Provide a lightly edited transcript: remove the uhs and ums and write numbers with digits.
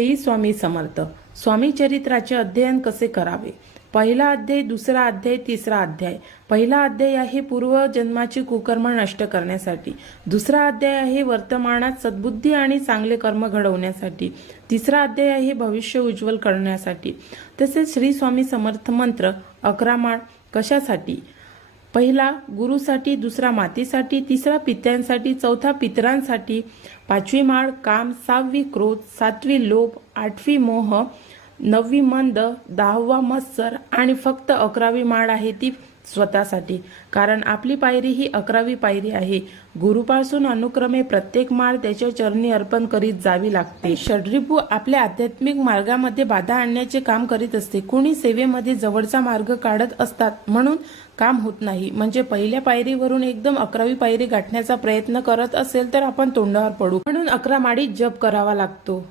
श्री स्वामी समर्थ. स्वामी चरित्राचे अध्ययन कसे करावे? पहिला अध्याय, दुसरा अध्याय, तिसरा अध्याय. पहिला अध्याय आहे पूर्वजन्माची कुकर्म नष्ट करण्यासाठी. दुसरा अध्याय आहे वर्तमानात सद्बुद्धी आणि चांगले कर्म घडवण्यासाठी. तिसरा अध्याय आहे भविष्य उज्ज्वल करण्यासाठी. तसेच श्री स्वामी समर्थ मंत्र 11 माळ कशासाठी? पहिला गुरुसाठी, दुसरा मातेसाठी, तिसरा पित्यांसाठी, चौथा पितरांसाठी, 5वी माळ काम, 6वी क्रोध, 7वी लोभ, 8वी मोह, 9वी मंद, 10वा मत्सर आणि फक्त 11वी माळ आहे ती स्वतःसाठी. कारण आपली पायरी ही 11वी पायरी आहे. गुरुपासून अनुक्रमे प्रत्येक माळ त्याच्या चरणी अर्पण करीत जावी लागते. षड्रिपू आपल्या आध्यात्मिक मार्गामध्ये बाधा आणण्याचे काम करीत असते. कुणी सेवेमध्ये जवळचा मार्ग काढत असतात म्हणून काम होत नाही. म्हणजे पहिल्या पायरीवरून एकदम 11वी पायरी गाठण्याचा प्रयत्न करत असेल तर आपण तोंडावर पडू. म्हणून 11 माळी जप करावा लागतो.